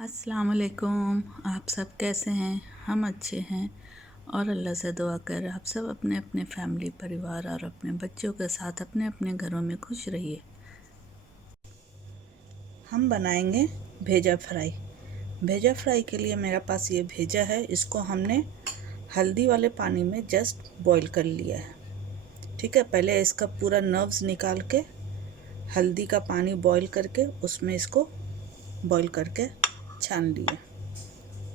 अस्सलाम वालेकुम। आप सब कैसे हैं? हम अच्छे हैं और अल्लाह से दुआ कर आप सब अपने अपने फैमिली परिवार और अपने बच्चों के साथ अपने अपने घरों में खुश रहिए। हम बनाएंगे भेजा फ्राई। भेजा फ्राई के लिए मेरे पास ये भेजा है, इसको हमने हल्दी वाले पानी में जस्ट बॉईल कर लिया है। ठीक है, पहले इसका पूरा नर्व्स निकाल के हल्दी का पानी बॉईल करके उसमें इसको बॉईल करके छान लिया।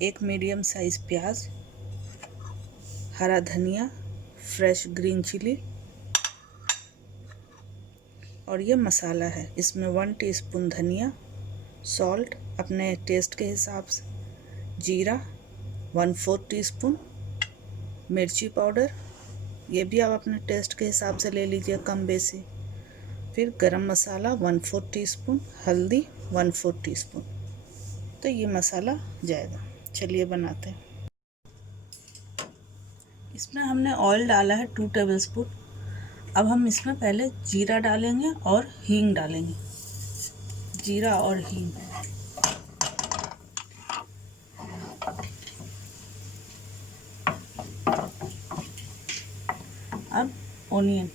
एक मीडियम साइज़ प्याज, हरा धनिया, फ्रेश ग्रीन चिली और ये मसाला है। इसमें 1 टीस्पून धनिया, सॉल्ट अपने टेस्ट के हिसाब से, जीरा 1/4 टीस्पून, मिर्ची पाउडर ये भी आप अपने टेस्ट के हिसाब से ले लीजिए, कम बेसी। फिर गरम मसाला 1/4 टीस्पून, हल्दी 1/4 टीस्पून। तो ये मसाला जाएगा। चलिए बनाते हैं। इसमें हमने ऑयल डाला है 2 टेबलस्पून। अब हम इसमें पहले जीरा डालेंगे और हींग डालेंगे। जीरा और हींग। अब ओनियन,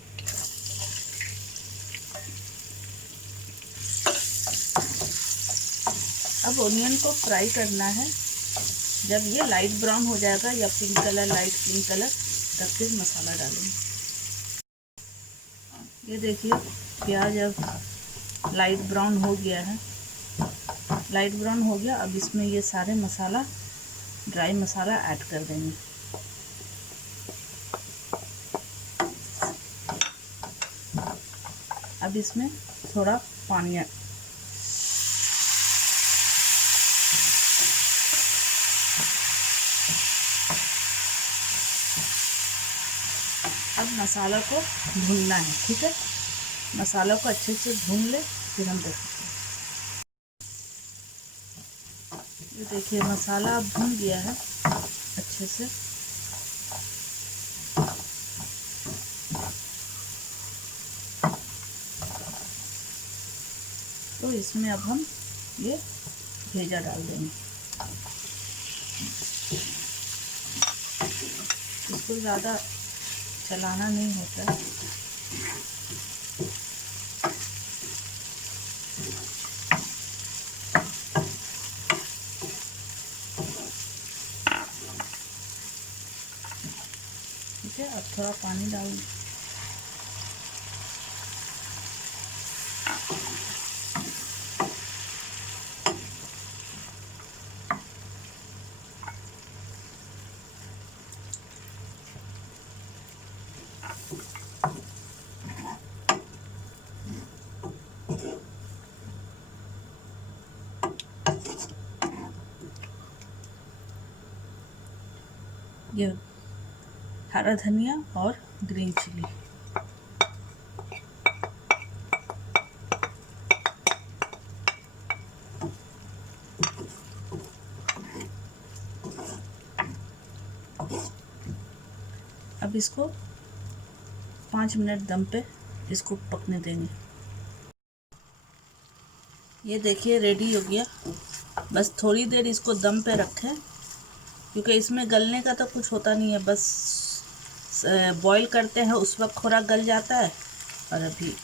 अब ओनियन को फ्राई करना है। जब ये लाइट ब्राउन हो जाएगा या pink colour, light pink colour, तब फिर मसाला डालेंगे। ये देखिए प्याज अब लाइट ब्राउन हो गया है। लाइट ब्राउन हो गया। अब इसमें ये सारे मसाला, ड्राई मसाला ऐड कर देंगे। अब इसमें थोड़ा पानी ऐड, अब मसाला को भूनना है। ठीक है, मसाला को अच्छे से भून ले, फिर हम देखते हैं। ये देखिए मसाला अब भून गया है अच्छे से। तो इसमें अब हम ये भेजा डाल देंगे। इसको ज़्यादा चलाना नहीं होता है। ठीक है, अब थोड़ा पानी डाल, ये हरा धनिया और ग्रीन चिली। अब इसको 5 मिनट दम पे इसको पकने देंगे। ये देखिए रेडी हो गया। बस थोड़ी देर इसको दम पे रखें, क्योंकि इसमें गलने का तो कुछ होता नहीं है। बस बॉईल करते हैं उस वक्त थोड़ा गल जाता है, और अभी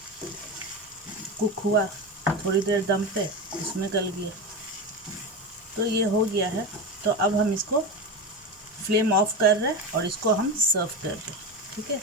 कुक हुआ थोड़ी देर दम पे, उसमें गल गया। तो ये हो गया है। तो अब हम इसको फ्लेम ऑफ कर रहे हैं और इसको हम सर्व कर रहे हैं। ठीक है।